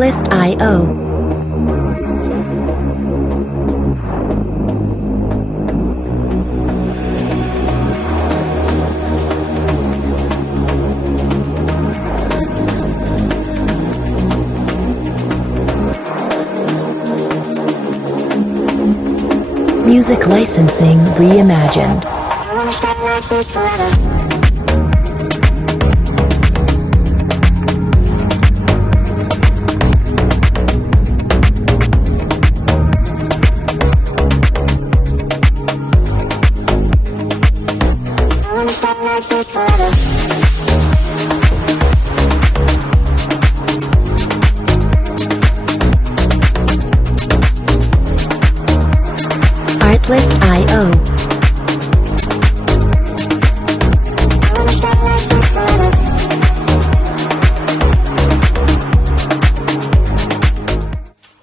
Artlist.io. Music licensing reimagined. Artlist.io.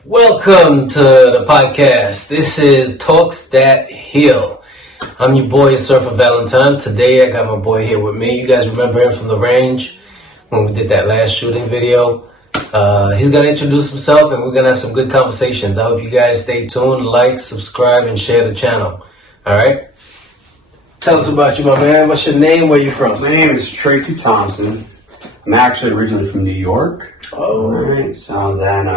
Welcome to the podcast. This is Txt HELP. I'm your boy Surfer Valentine. Today I got my boy here with me. You guys remember him from the range when we did that last shooting video. He's going to introduce himself and we're going to have some good conversations. I hope you guys stay tuned, like, subscribe, and share the channel. Alright? Tell us about you, my man. What's your name? Where you from? My name is Tracy Thompson. I'm actually originally from New York. Oh. Alright, so then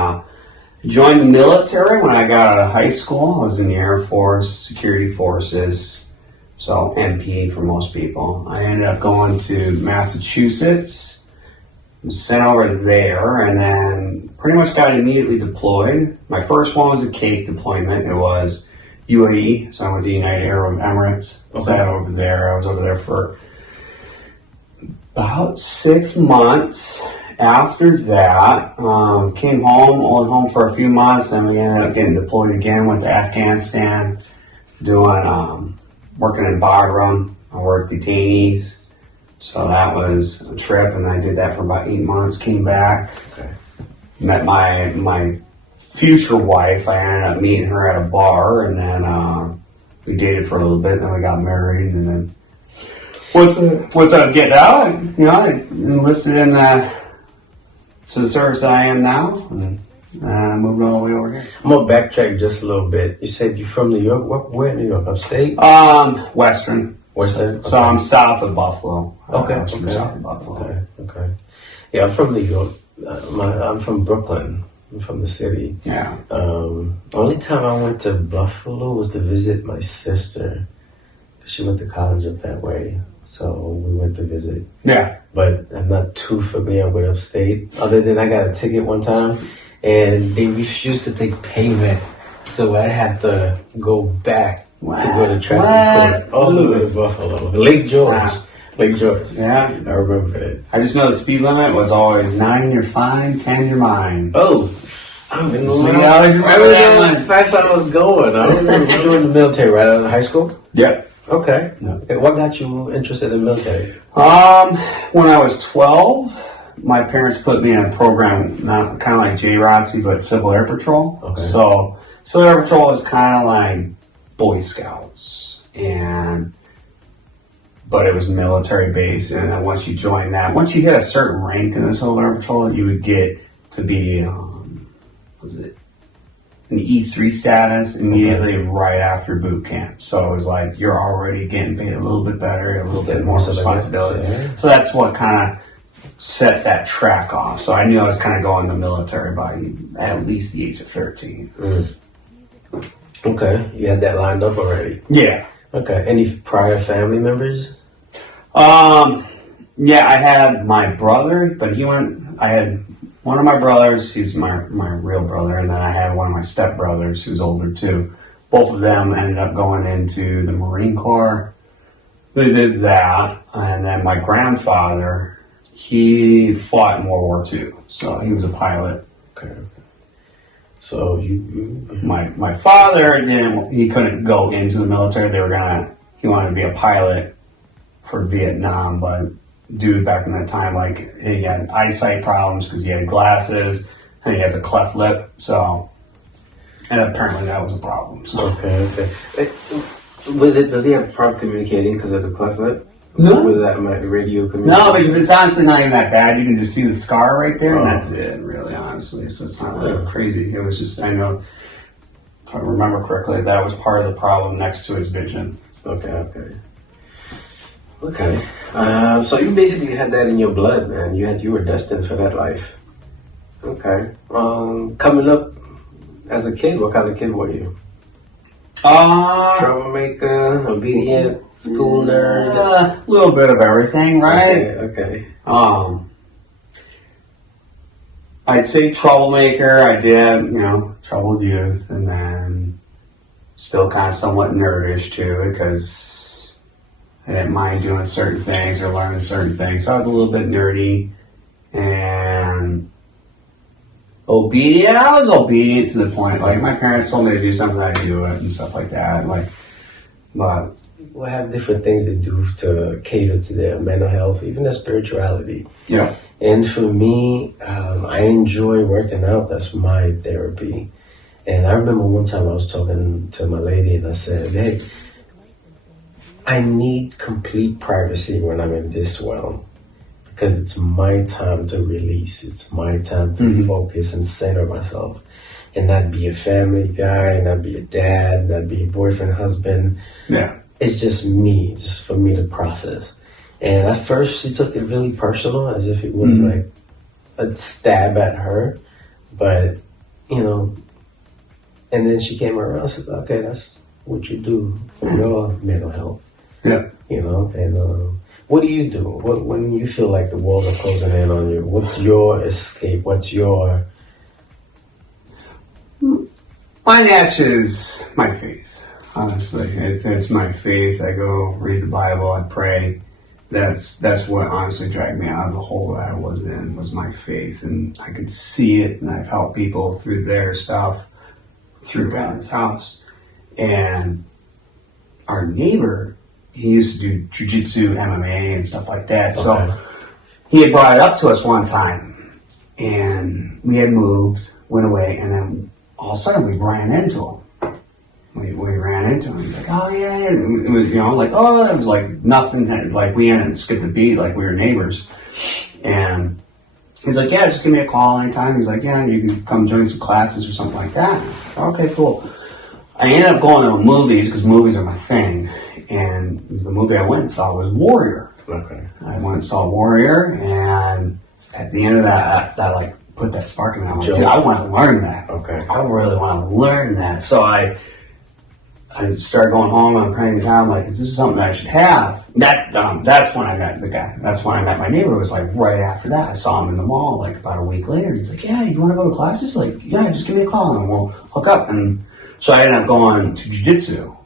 joined the military when I got out of high school. I was in the Air Force, Security Forces, so MP for most people. I ended up going to Massachusetts. Was sent over there and then pretty much got immediately deployed. My first one was a cake deployment. It was UAE, so I went to United Arab Emirates. Okay. Sat over there. I was over there for about 6 months. After that, came home, I was home for a few months, and we ended up getting deployed again, went to Afghanistan, doing, working in Bagram. I worked detainees. So that was a trip, and I did that for about 8 months, came back, met my future wife. I ended up meeting her at a bar, and then we dated for a little bit, and then we got married, and then once I was getting out, I enlisted in to the service that I am now, and I moved all the way over here. I'm going to backtrack just a little bit. You said you're from New York. Where in New York? Upstate? Western. Western? So I'm south of Buffalo. Okay. South of Buffalo. Okay. Yeah, I'm from New York. I'm from Brooklyn. I'm from the city. Yeah. Only time I went to Buffalo was to visit my sister. She went to college up that way. So we went to visit. Yeah. But I'm not too familiar with upstate. Other than I got a ticket one time and they refused to take payment. So I had to go back to go to traffic court all the way to Buffalo. Lake George. Wow. Lake George. Yeah. I remember it. I just know the speed limit was always 9 you're fine, 10 you're mine. Oh. I don't So know. you always remember that one. That's how I was going. I remember you joined the military right out of high school? Yep. Okay. Yeah. What got you interested in the military? When I was 12, my parents put me in a program, not kind of like JROTC, but Civil Air Patrol. Okay. So Civil Air Patrol is kind of like Boy Scouts, but it was military based. And then once you join that, once you hit a certain rank in the Civil Air Patrol, you would get to be, an E3 status immediately right after boot camp. So it was like you're already getting paid a little bit better, a little bit more responsibility. Yeah. So that's what kind of set that track off. So I knew I was kind of going to the military by at least the age of 13. Okay, you had that lined up already. Yeah. Okay, any prior family members? Yeah, I had my brother, but I had one of my brothers, he's my real brother, and then I had one of my stepbrothers who's older too. Both of them ended up going into the Marine Corps. They did that, and then my grandfather, he fought in World War II, so he was a pilot. Okay. So My father, he couldn't go into the military. He wanted to be a pilot for Vietnam, but dude back in that time, like, he had eyesight problems because he had glasses and he has a cleft lip, and apparently that was a problem. So. Okay. Does he have problem communicating because of the cleft lip? No. Was that my radio community? No, because it's honestly not even that bad. You can just see the scar right there, and that's it, really, honestly. So it's not really crazy. It was just, I know, if I remember correctly, that was part of the problem next to his vision. Okay. So you basically had that in your blood, man. You were destined for that life. Okay. Coming up as a kid, what kind of kid were you? Troublemaker, obedient, school nerd. A little bit of everything, right? Okay. I'd say troublemaker. I did, troubled youth, and then still kind of somewhat nerdish too, because I didn't mind doing certain things or learning certain things. So I was a little bit nerdy and obedient. I was obedient to the point, like my parents told me to do something, I'd do it and stuff like that. But people have different things they do to cater to their mental health, even their spirituality. Yeah. And for me, I enjoy working out. That's my therapy. And I remember one time I was talking to my lady and I said, hey, I need complete privacy when I'm in this realm, because it's my time to release. It's my time to focus and center myself and not be a family guy, not be a dad, not be a boyfriend, husband. Yeah. It's just me, just for me to process. And at first she took it really personal, as if it was like a stab at her. But, and then she came around and said, okay, that's what you do for your mental health. Yeah. And what do you do? When you feel like the walls are closing in on you, what's your escape? What's your... My niche is my faith, honestly. It's my faith. I go read the Bible, I pray. That's what honestly dragged me out of the hole that I was in, was my faith. And I could see it, and I've helped people through their stuff, through Brandon's house. And our neighbor, he used to do jujitsu, MMA, and stuff like that. Okay. So he had brought it up to us one time, and we had moved, went away, and then all of a sudden we ran into him. We ran into him. He's like, oh yeah, and it was, it was like nothing. Like we hadn't skipped a beat, like we were neighbors. And he's like, yeah, just give me a call anytime. He's like, yeah, you can come join some classes or something like that. And I was like, okay, cool. I ended up going to movies because movies are my thing. And the movie I went and saw was Warrior. Okay. I went and saw Warrior, and at the end of that, that put that spark in me. I'm like, dude, I want to learn that. Okay. I really want to learn that. So I started going home and I'm praying to God, I'm like, is this something that I should have? That's when I met the guy. That's when I met my neighbor. It was right after that. I saw him in the mall about a week later. He's like, yeah, you want to go to classes? Yeah, just give me a call and we'll hook up. And so I ended up going to jujitsu.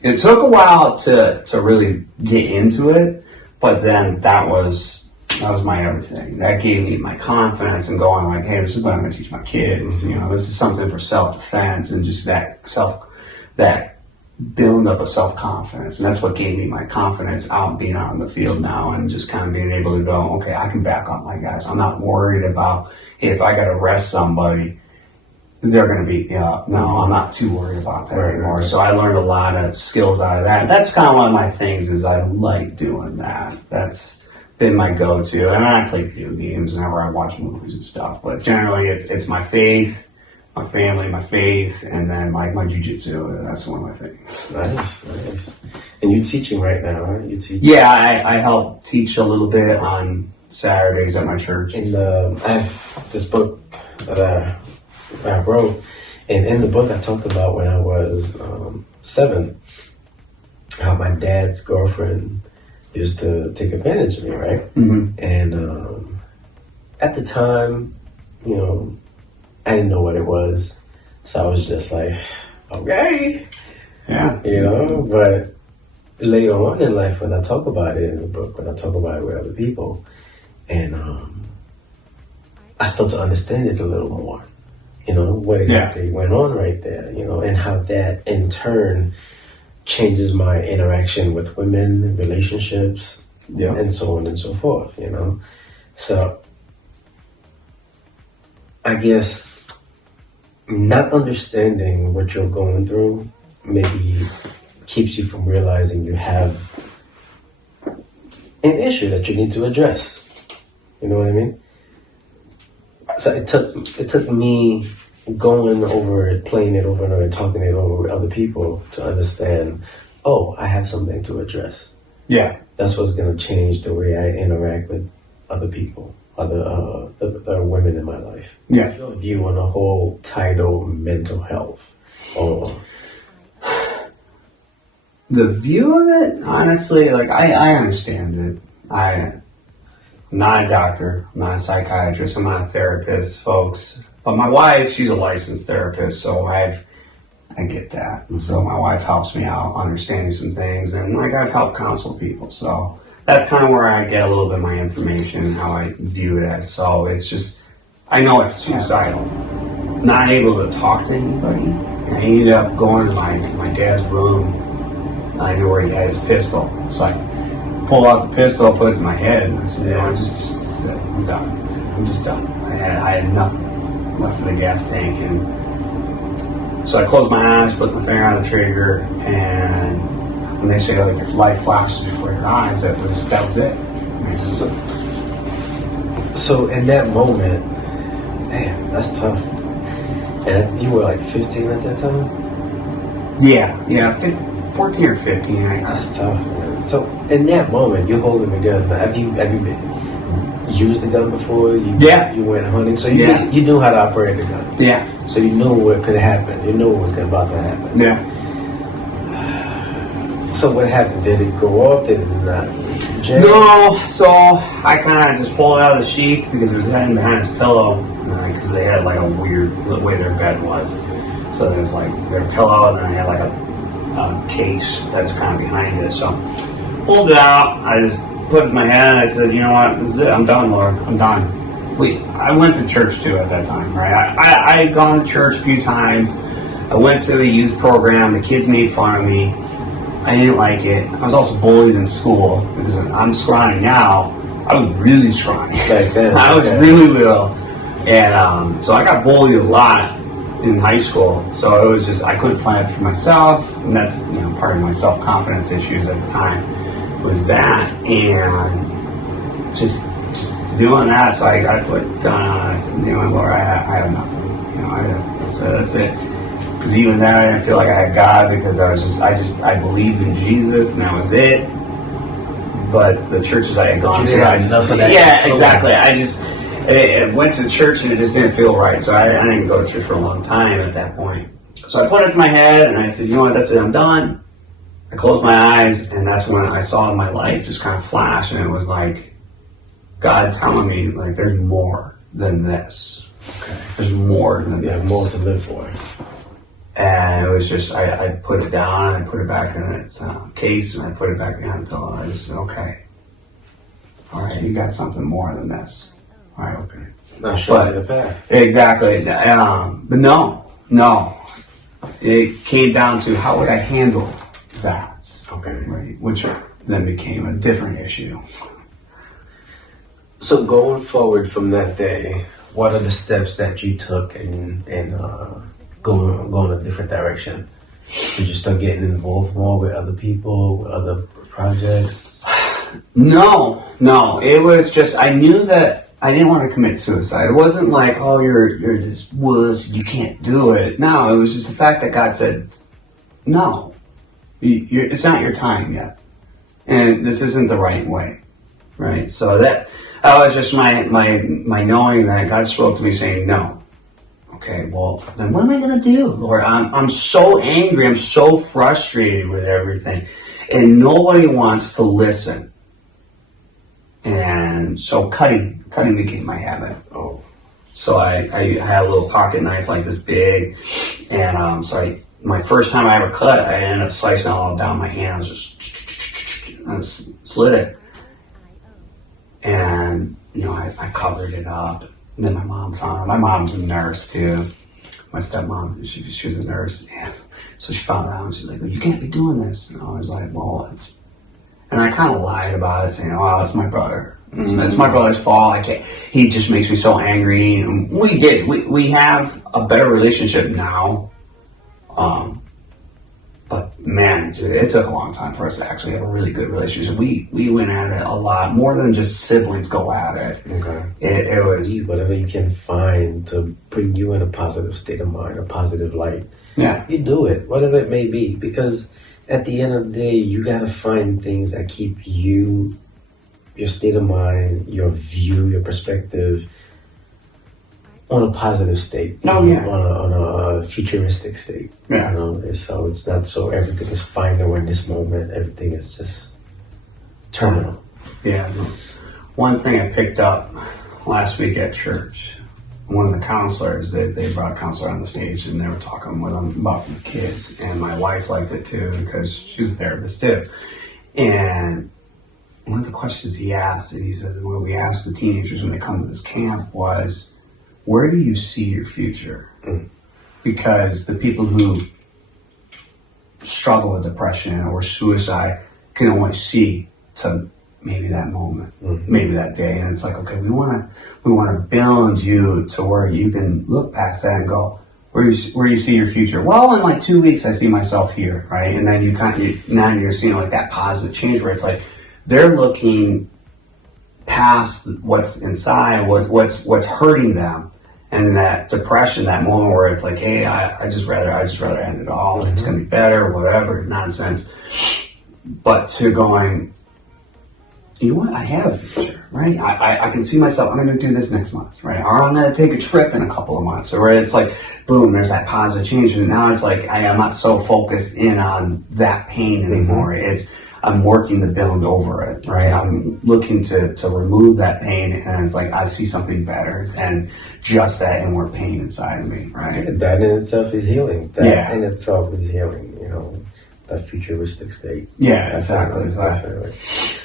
It took a while to really get into it, but then that was my everything. That gave me my confidence and going hey, this is what I'm going to teach my kids. This is something for self-defense and just that building up of self-confidence. And that's what gave me my confidence being out in the field now and just kind of being able to go, okay, I can back up my guys. I'm not worried about, hey, if I got to arrest somebody, they're going to be, no, I'm not too worried about that anymore. So I learned a lot of skills out of that. That's kind of one of my things is I like doing that. That's been my go-to. And I play video games whenever I watch movies and stuff. But generally it's my faith, my family, my faith, and then my jujitsu. That's one of my things. Nice. And you're teaching right now, right? You teach? Yeah, I help teach a little bit on Saturdays at my church. And I have this book that I wrote, and in the book I talked about when I was 7, how my dad's girlfriend used to take advantage of me, right? Mm-hmm. And at the time, I didn't know what it was, so I was just like, okay, yeah, But later on in life, when I talk about it in the book, when I talk about it with other people, and I start to understand it a little more. What exactly went on right there, and how that in turn changes my interaction with women, relationships, and so on and so forth, So I guess not understanding what you're going through maybe keeps you from realizing you have an issue that you need to address. You know what I mean? So it took me going over it, playing it over and over, and talking it over with other people to understand, oh, I have something to address. Yeah. That's what's going to change the way I interact with other people, other women in my life. Yeah. What's your view on the whole title mental health? Or the view of it, honestly, like I understand it. I'm not a doctor, I'm not a psychiatrist, I'm not a therapist, folks. But my wife, she's a licensed therapist, so I get that. And so my wife helps me out understanding some things, and like I've helped counsel people. So that's kind of where I get a little bit of my information, how I view it as. So it's just, I know it's suicidal. Not able to talk to anybody. I ended up going to my dad's room. I knew where he had his pistol. So I pulled out the pistol, put it to my head, and I said, I'm done. I'm just done. I had nothing left in the gas tank. And so I closed my eyes, put my finger on the trigger, and when they say, like, if life flashes before your eyes, that was it. So in that moment, damn, that's tough. And you were like 15 at that time? Yeah, 14 or 15. That's tough, man. So in that moment, you're holding the gun. Have you been used the gun before? You went hunting, so you knew how to operate the gun. Yeah. So you knew what could happen. You knew what was about to happen. Yeah. So what happened? Did it go off? Did it not? No. So I kind of just pulled it out of the sheath because it was hiding behind his pillow, because they had like a weird the way their bed was. So there was like their pillow, and then I had like a case that's kind of behind it. So pulled it out. I just put it in my head. I said, you know what? This is it. I'm done, Lord. I'm done. I went to church too at that time, right? I had gone to church a few times. I went to the youth program. The kids made fun of me. I didn't like it. I was also bullied in school because I'm scrawny now. I was really scrawny back then. I was really little. And so I got bullied a lot in high school. So it was just, I couldn't find it for myself. And that's, part of my self-confidence issues at the time was that. And just doing that. So I put gun on. I said, Lord, I have nothing. That's it. Because even then, I didn't feel like I had God because I believed in Jesus and that was it. But the churches I had gone to, exactly. I went to church and it just didn't feel right. So I didn't go to church for a long time at that point. So I put it to my head and I said, you know what, that's it, I'm done. I closed my eyes, and that's when I saw my life just kind of flash, and it was like God telling me, like, there's more than this. Okay. There's more than this. More to live for. And it was just, I put it down, and I put it back in its case, and I put it back behind the pillow, and I just said, okay. All right, you got something more than this. All right, okay. Not sure the path. Exactly. But no. It came down to how would I handle that. Okay. Right, which then became a different issue. So going forward from that day, what are the steps that you took in going a different direction? Did you start getting involved more with other people, with other projects? No. It was just, I knew that I didn't want to commit suicide. It wasn't like, oh, you're this wuss, you can't do it. No, it was just the fact that God said, no, it's not your time yet. And this isn't the right way, right? So that was just my knowing that God spoke to me saying, no. Okay, well, then what am I going to do, Lord? I'm so angry. I'm so frustrated with everything. And nobody wants to listen. And so cutting became my habit. Oh. So I had a little pocket knife like this big. And my first time I ever cut, I ended up slicing it all down my hand. I was just slit it. And, I covered it up. And then my mom found it. My mom's a nurse too. My stepmom, she was a nurse. And so she found out and she's like, well, you can't be doing this. And I was like, well, and I kind of lied about it, saying, oh, it's my brother. It's my brother's fault. I can't. He just makes me so angry. And we have a better relationship now. But man, dude, it took a long time for us to actually have a really good relationship. We went at it a lot more than just siblings go at it. Okay. It was whatever you can find to bring you in a positive state of mind, a positive light. Yeah. You do it, whatever it may be, because at the end of the day, you got to find things that keep you, your state of mind, your view, your perspective on a positive state. Oh, yeah. On a futuristic state. Yeah. You know, so it's not so everything is fine or in this moment, everything is just terminal. Yeah. One thing I picked up last week at church, one of the counselors, they brought a counselor on the stage and they were talking with them about the kids, and my wife liked it too because she's a therapist too. And one of the questions he asked, and he said, what we asked the teenagers when they come to this camp was, where do you see your future? Because the people who struggle with depression or suicide can only see to maybe that moment, maybe that day. And it's like, okay, we want to build you to where you can look past that and go, where you see your future. Well, in like 2 weeks, I see myself here, right? And then now you're seeing like that positive change where it's like, they're looking past what's inside, what's hurting them. And that depression, that moment where it's like, hey, I just rather end it all. It's gonna be better, whatever, nonsense. But to going, you know what? I have a future, right? I can see myself. I'm gonna do this next month, right? Or I'm gonna take a trip in a couple of months. Or it's like, boom, there's that positive change. And now it's like I am not so focused in on that pain anymore. I'm working to build over it, right? I'm looking to remove that pain, and it's like I see something better than just that inward pain inside of me, right? That in itself is healing. That in itself is healing, you know, that futuristic state. Yeah, exactly.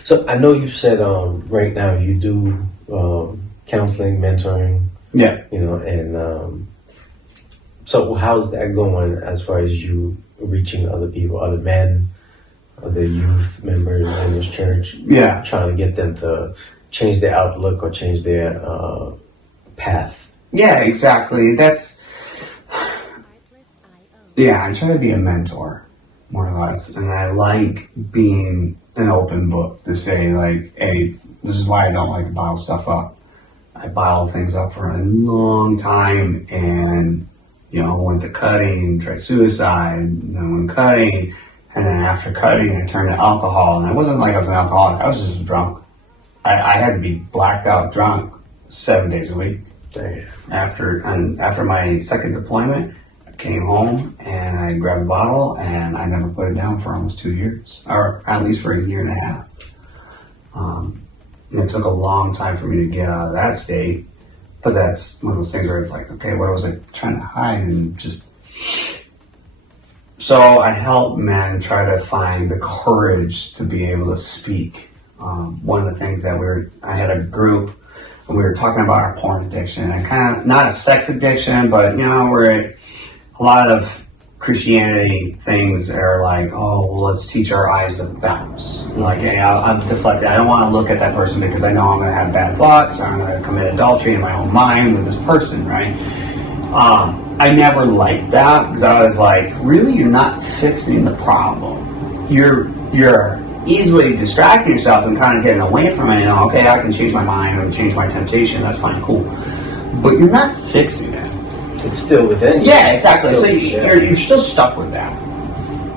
So I know you said right now you do counseling, mentoring. Yeah. You know, and so how's that going as far as you reaching other people, other men, other youth members in this church? Yeah. Trying to get them to change their outlook or change their path. Yeah, exactly. I try to be a mentor, more or less. And I like being an open book to say, like, hey, this is why I don't like to bottle stuff up. I bottled things up for a long time, and, you know, went to cutting, tried suicide, and then went cutting. And then after cutting, I turned to alcohol. And it wasn't like I was an alcoholic. I was just drunk. I had to be blacked out drunk 7 days a week. After my second deployment, I came home and I grabbed a bottle and I never put it down for almost 2 years, or at least for a year and a half. It took a long time for me to get out of that state, but that's one of those things where it's like, okay, what was I trying to hide? And just so I help men try to find the courage to be able to speak. One of the things that I had a group. We were talking about our porn addiction, and kind of not a sex addiction, but you know, a lot of Christianity things are like, oh, well, let's teach our eyes to bounce. Like, hey, I'm deflected. I don't want to look at that person because I know I'm going to have bad thoughts, or I'm going to commit adultery in my own mind with this person, right? I never liked that because I was like, really, you're not fixing the problem. You're easily distracting yourself and kind of getting away from it. You know, okay, I can change my mind or change my temptation. That's fine, cool. But you're not fixing it. It's still within you. Yeah, exactly. So you're still stuck with that.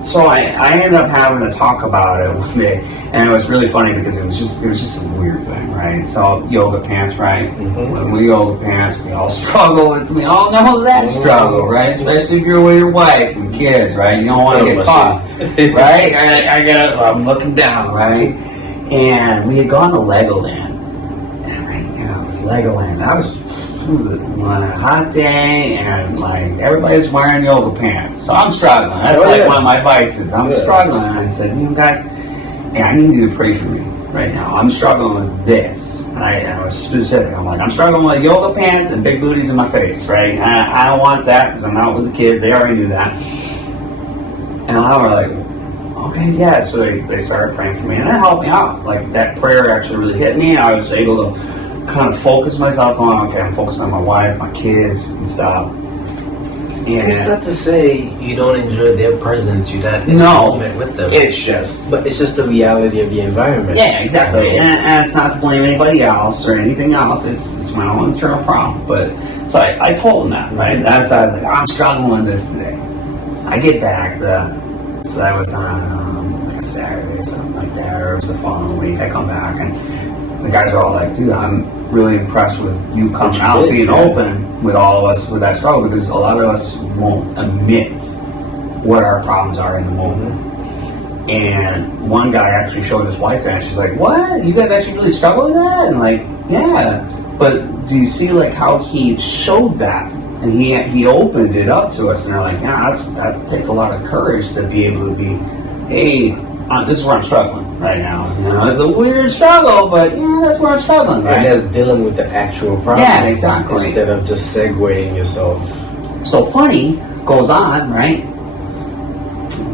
So I ended up having to talk about it one day, and it was really funny because it was just a weird thing, right? So yoga pants, right? When we yoga pants, we all struggle with. We all know that struggle, right? Especially if you're with your wife and kids, right? You don't want to get caught, right? I'm looking down, right? And we had gone to Legoland, and it was Legoland. It was on a hot day, and like everybody's wearing yoga pants, so I'm struggling. That's one of my vices. I'm struggling. And I said, you know, guys, I need you to pray for me right now. I'm struggling with this, and I was specific. I'm like, I'm struggling with yoga pants and big booties in my face, right? And I don't want that because I'm out with the kids. They already knew that, and I was like, okay, yeah. So they started praying for me, and it helped me out. Like that prayer actually really hit me, and I was able to kind of focus myself on, okay, I'm focused on my wife, my kids, and stuff. It's not to say you don't enjoy their presence, you're not in the moment with them. It's just the reality of the environment. Yeah, exactly. And it's not to blame anybody else or anything else. It's my own internal problem. But so I told him that, right? I was like, I'm struggling with this today. I get back so that was on like a Saturday or something like that, or it was the following week. I come back and the guys are all like, dude, I'm really impressed with you coming out, being open with all of us with that struggle, because a lot of us won't admit what our problems are in the moment. And one guy actually showed his wife that, and she's like, what? You guys actually really struggle with that? And like, yeah. But do you see like how he showed that? And he opened it up to us, and they're like, yeah, that takes a lot of courage to be able to be, hey, this is where I'm struggling right now. You know, it's a weird struggle, but yeah, that's where I'm struggling. Right? And that's dealing with the actual problem. Yeah, exactly. Instead of just segueing yourself. So funny goes on, right?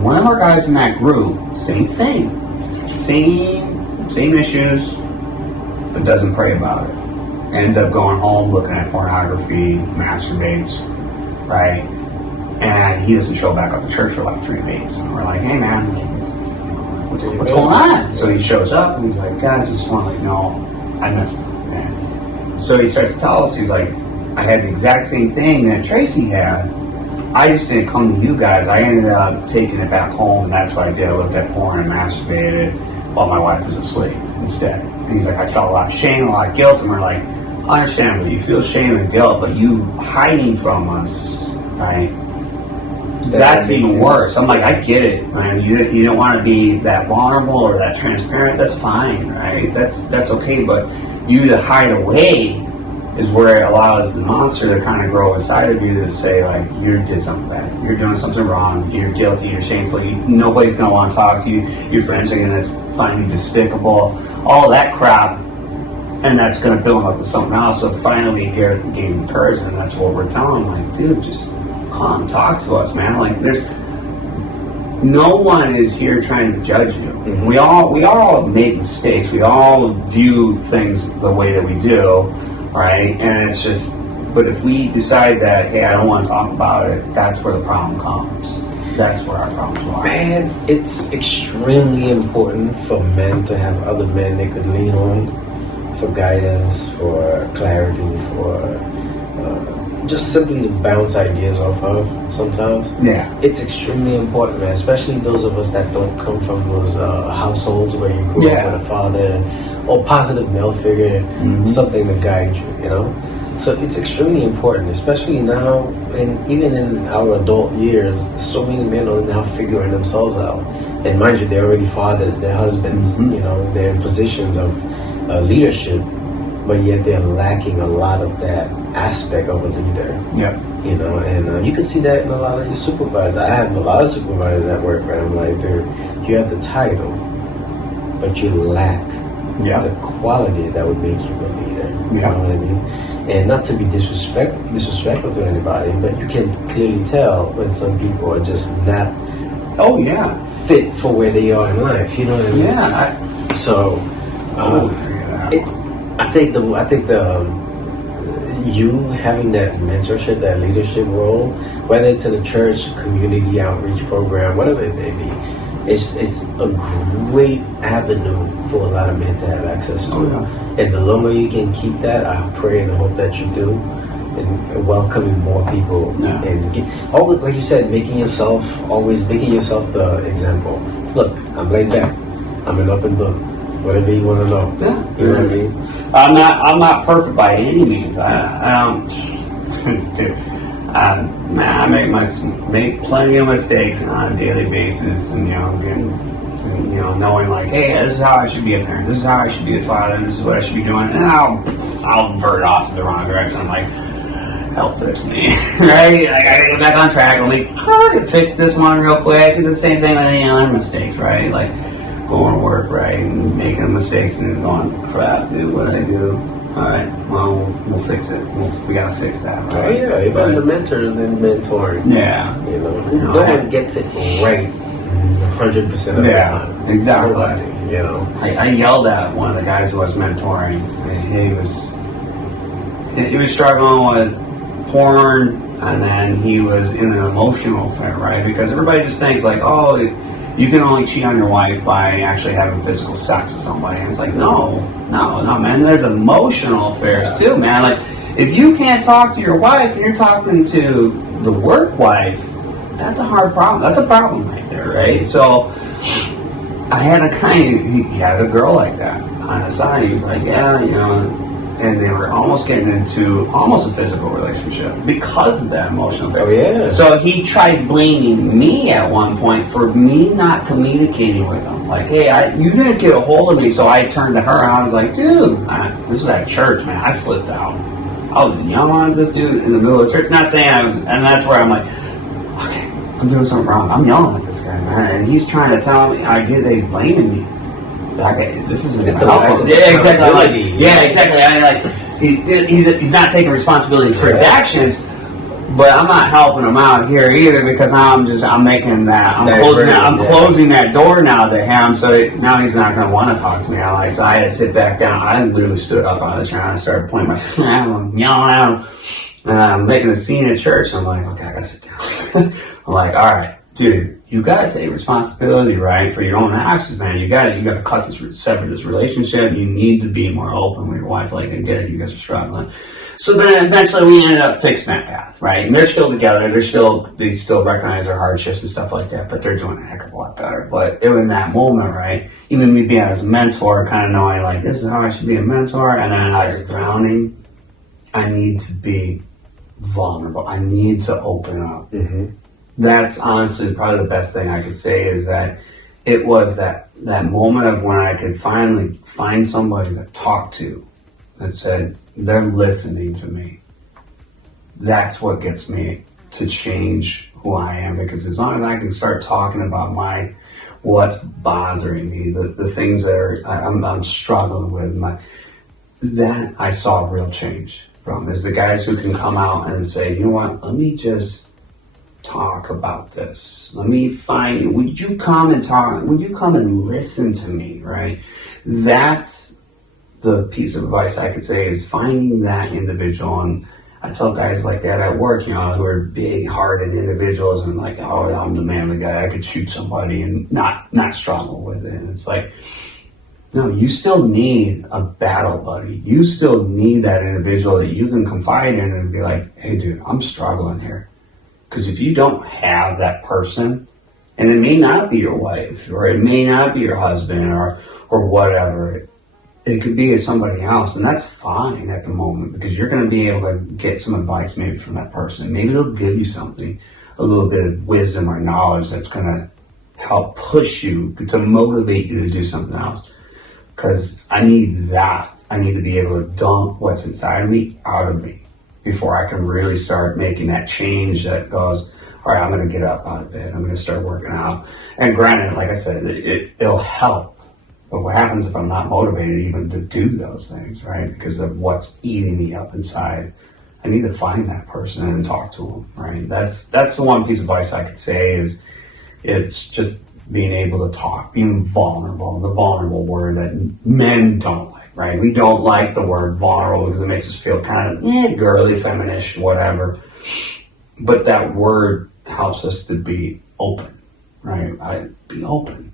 One of our guys in that group, same thing, same issues, but doesn't pray about it. Ends up going home, looking at pornography, masturbates, right? And he doesn't show back up to church for like 3 weeks. And we're like, hey man, what's going on? So he shows up and he's like, guys, I just want to let you know I messed up, man. So he starts to tell us, he's like, I had the exact same thing that Tracy had. I just didn't come to you guys. I ended up taking it back home, and that's what I did. I looked at porn and masturbated while my wife was asleep instead. And he's like, I felt a lot of shame, a lot of guilt. And we're like, I understand, but you feel shame and guilt, but you hiding from us, right? That's even worse. I'm like, I get it, man. You don't want to be that vulnerable or that transparent. That's fine, right? That's okay. But you to hide away is where it allows the monster to kind of grow inside of you to say, like, you did something bad. You're doing something wrong. You're guilty. You're shameful. Nobody's going to want to talk to you. Your friends are going to find you despicable. All that crap. And that's going to build up to something else. So finally gain courage. And that's what we're telling them. Like, dude, just come talk to us, man. Like, no one is here trying to judge you. Mm-hmm. We all make mistakes. We all view things the way that we do. Right, and it's just, but if we decide that, hey, I don't want to talk about it, that's where the problem comes. That's where our problems lie. Man, it's extremely important for men to have other men they could lean on for guidance, for clarity, for just simply to bounce ideas off of sometimes. Yeah. It's extremely important, man, especially those of us that don't come from those households where you grew up with a father or positive male figure, something to guide you, you know? So it's extremely important, especially now, and even in our adult years, so many men are now figuring themselves out. And mind you, they're already fathers, they're husbands, you know, they're in positions of leadership, but yet they're lacking a lot of that aspect of a leader. Yeah. You know, and you can see that in a lot of your supervisors. I have a lot of supervisors at work, right? I'm like, you have the title, but you lack the qualities that would make you a leader. You know what I mean? And not to be disrespectful to anybody, but you can clearly tell when some people are just not fit for where they are in life. You know what I mean? Yeah. I think you having that mentorship, that leadership role, whether it's in a church, community outreach program, whatever it may be, it's a great avenue for a lot of men to have access to. And the longer you can keep that, I pray and hope that you do, and welcoming more people, and always, like you said, making yourself the example. Look, I'm laid back. I'm an open book. Whatever you want to know. You know what I mean? I'm not perfect by any means. I make plenty of mistakes on a daily basis, and knowing like, hey, this is how I should be a parent. This is how I should be a father. And this is what I should be doing. And I'll vert off to the wrong direction. I'm like, help fix me, right? Like, I gotta get back on track. I'm like, I can fix this one real quick. It's the same thing with any other mistakes, right? Like, going to work, right, and making mistakes and going, crap, dude, what did I do? All right, well, we'll fix it. We gotta fix that, right? Oh, yeah, even the mentors and mentoring. Yeah. No one gets it right 100% of the time. Exactly. Nobody, you know. I yelled at one of the guys who I was mentoring. He was struggling with porn, and then he was in an emotional affair, right? Because everybody just thinks like, oh, you can only cheat on your wife by actually having physical sex with somebody. And it's like, no, man. There's emotional affairs too, man. Like, if you can't talk to your wife and you're talking to the work wife, that's a hard problem. That's a problem right there, right? So I had a he had a girl like that on the side. He was like, yeah, you know, and they were almost getting into almost a physical relationship because of that emotional thing. Oh, yeah. So he tried blaming me at one point for me not communicating with him. Like, hey, you didn't get a hold of me, so I turned to her and I was like, dude, this is at church, man. I flipped out. I was yelling at this dude in the middle of church. Not saying, and that's where I'm like, okay, I'm doing something wrong. I'm yelling at this guy, man, and he's trying to tell me, I get that he's blaming me. Like, this isn't helpful. Yeah, exactly. Like, yeah, exactly. I mean, like, he's not taking responsibility for his actions, but I'm not helping him out here either because I'm making that, I'm closing that door now to him, so now he's not going to want to talk to me. So I had to sit back down. I literally stood up on the chair and I started pointing my finger at him, I'm yelling at him, and I'm making a scene at church. I'm like, okay, I got to sit down. I'm like, all right, dude, you gotta take responsibility, right, for your own actions, man. You gotta sever this relationship. You need to be more open with your wife. Like, I get it, you guys are struggling. So then eventually we ended up fixing that path, right? And they're still together. They still recognize their hardships and stuff like that, but they're doing a heck of a lot better. But in that moment, right, even me being as a mentor, kind of knowing like, this is how I should be a mentor, and then I was drowning. I need to be vulnerable. I need to open up. Mm-hmm. That's honestly probably the best thing I could say is that it was that moment of when I could finally find somebody to talk to that said, they're listening to me. That's what gets me to change who I am, because as long as I can start talking about what's bothering me, the things that I'm struggling with, that I saw real change from is the guys who can come out and say, you know what, let me just talk about this. Would you come and talk? Would you come and listen to me, right? That's the piece of advice I could say is finding that individual. And I tell guys like that at work, you know, who are big-hearted individuals and like, oh, I'm the manly guy. I could shoot somebody and not struggle with it. And it's like, no, you still need a battle buddy. You still need that individual that you can confide in and be like, hey, dude, I'm struggling here. Because if you don't have that person, and it may not be your wife, or it may not be your husband, or whatever, it could be somebody else, and that's fine at the moment, because you're going to be able to get some advice maybe from that person. Maybe it'll give you something, a little bit of wisdom or knowledge that's going to help push you, to motivate you to do something else. Because I need that. I need to be able to dump what's inside of me out of me before I can really start making that change that goes, all right, I'm going to get up out of bed. I'm going to start working out. And granted, like I said, it'll help. But what happens if I'm not motivated even to do those things, right? Because of what's eating me up inside. I need to find that person and talk to them, right? That's the one piece of advice I could say is it's just being able to talk, being vulnerable, the vulnerable word that men don't like. Right? We don't like the word vulnerable because it makes us feel kind of girly, feminist, whatever. But that word helps us to be open, right? Be open.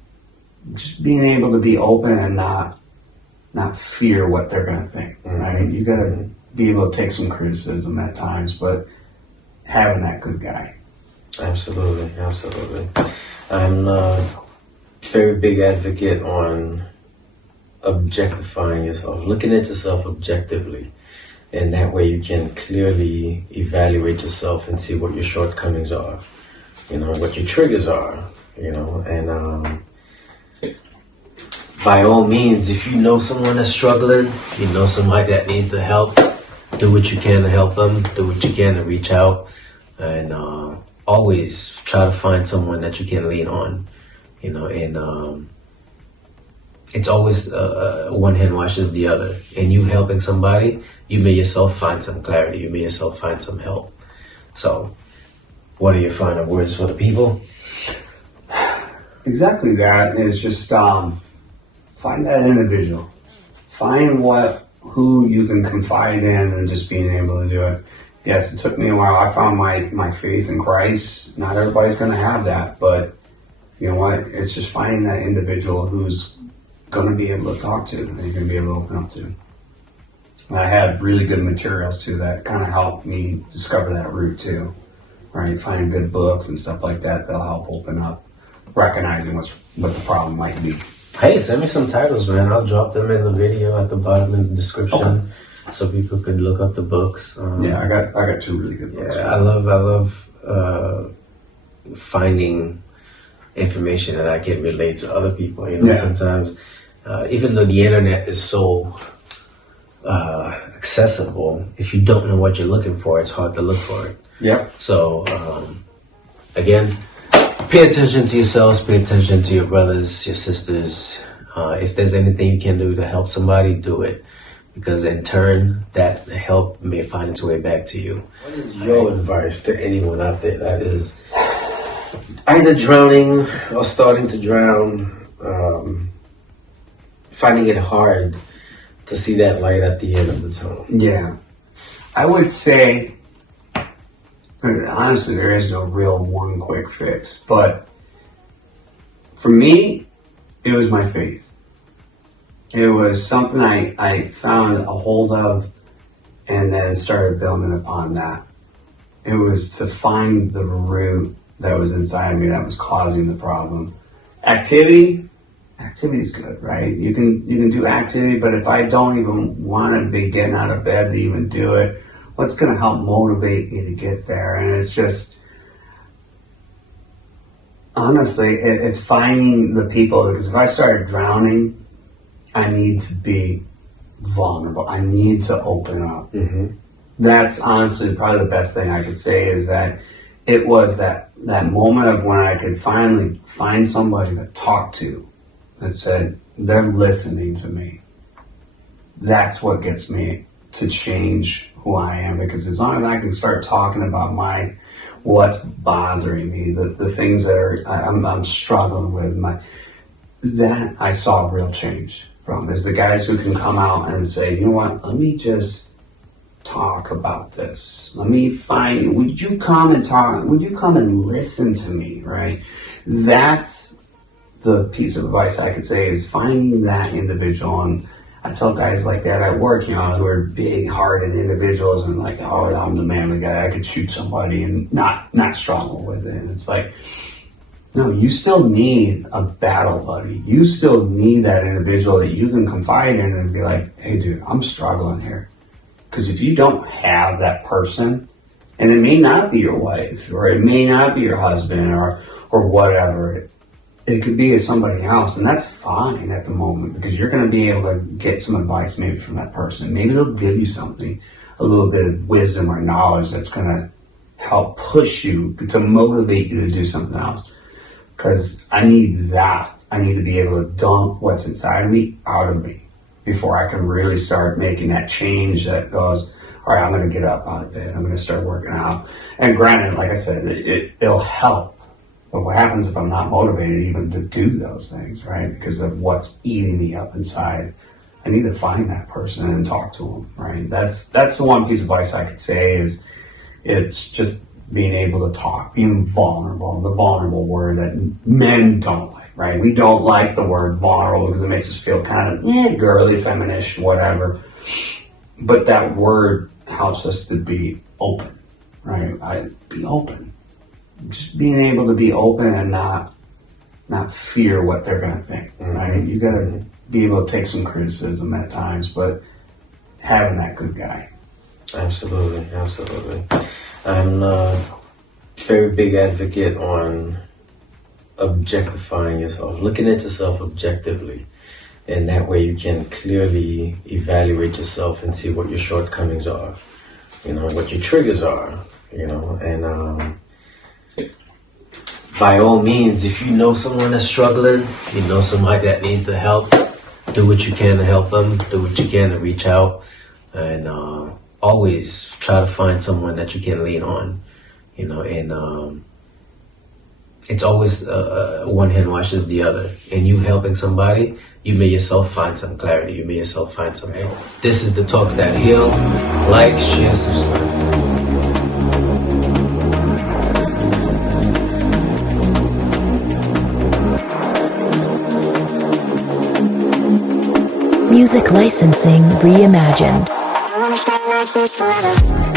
Just being able to be open and not fear what they're going to think, right? You got to be able to take some criticism at times, but having that good guy. Absolutely. I'm a very big advocate on objectifying yourself, looking at yourself objectively, and that way you can clearly evaluate yourself and see what your shortcomings are, you know, what your triggers are, you know, and by all means, if you know someone that's struggling, you know somebody that needs the help, do what you can to help them, do what you can to reach out, and always try to find someone that you can lean on, you know, and it's always one hand washes the other. And you helping somebody, you may yourself find some clarity. You may yourself find some help. So, what are your final words for the people? Exactly that. Is just find that individual. Find who you can confide in and just being able to do it. yes, it took me a while. I found my faith in Christ. Not everybody's going to have that, but you know what? It's just finding that individual who's going to be able to talk to, and you're going to be able to open up to. And I had really good materials too that kind of helped me discover that route too, right? Finding good books and stuff like that that'll help open up, recognizing what the problem might be. Hey, send me some titles, man. I'll drop them in the video at the bottom in the description, so people could look up the books. Yeah, I got 2 really good books. Yeah, I love finding information that I can relate to other people. You know, sometimes even though the internet is so accessible, if you don't know what you're looking for, it's hard to look for it. Yep. So again, pay attention to yourselves, pay attention to your brothers, your sisters. If there's anything you can do to help somebody, do it. Because in turn, that help may find its way back to you. What is your advice to anyone out there that is either drowning or starting to drown, finding it hard to see that light at the end of the tunnel? Yeah. I would say, honestly, there is no real one quick fix, but for me, it was my faith. It was something I found a hold of and then started building upon that. It was to find the root that was inside me that was causing the problem. Activity is good, right? You can do activity, but if I don't even want to be getting out of bed to even do it, what's going to help motivate me to get there? And it's just, honestly, it's finding the people, because if I started drowning, I need to be vulnerable. I need to open up. Mm-hmm. That's honestly probably the best thing I could say, is that it was that moment of when I could finally find somebody to talk to that said, they're listening to me. That's what gets me to change who I am, because as long as I can start talking about what's bothering me, the things that I'm struggling with, that I saw real change from, is the guys who can come out and say, you know what, let me just talk about this. Let me find, would you come and talk? Would you come and listen to me, right? That's the piece of advice I could say, is finding that individual. And I tell guys like that at work, you know, who are big-hearted individuals and like, oh, I'm the manly guy, I could shoot somebody and not struggle with it. And it's like, no, you still need a battle buddy. You still need that individual that you can confide in and be like, hey, dude, I'm struggling here. Because if you don't have that person, and it may not be your wife, or it may not be your husband, or whatever, it could be somebody else, and that's fine at the moment, because you're going to be able to get some advice maybe from that person. Maybe they'll give you something, a little bit of wisdom or knowledge that's going to help push you, to motivate you to do something else. Because I need that. I need to be able to dump what's inside of me out of me before I can really start making that change that goes, all right, I'm going to get up out of bed. I'm going to start working out. And granted, like I said, it'll help. But what happens if I'm not motivated even to do those things, right? Because of what's eating me up inside. I need to find that person and talk to them, right? That's the one piece of advice I could say, is it's just being able to talk, being vulnerable, the vulnerable word that men don't like, right? We don't like the word vulnerable because it makes us feel kind of girly, feminine-ish, whatever. But that word helps us to be open, right? Be open. Just being able to be open and not fear what they're going to think, right? You got to be able to take some criticism at times, but having that good guy. Absolutely. I'm a very big advocate on objectifying yourself, looking at yourself objectively, and that way you can clearly evaluate yourself and see what your shortcomings are, you know, what your triggers are, you know, and by all means, if you know someone that's struggling, you know somebody that needs the help, do what you can to help them, do what you can to reach out, and always try to find someone that you can lean on, you know, and it's always one hand washes the other. And you helping somebody, you may yourself find some clarity, you may yourself find some help. This is the Talks That Heal. Like, share, subscribe. Music licensing reimagined. I wanna stay like this forever.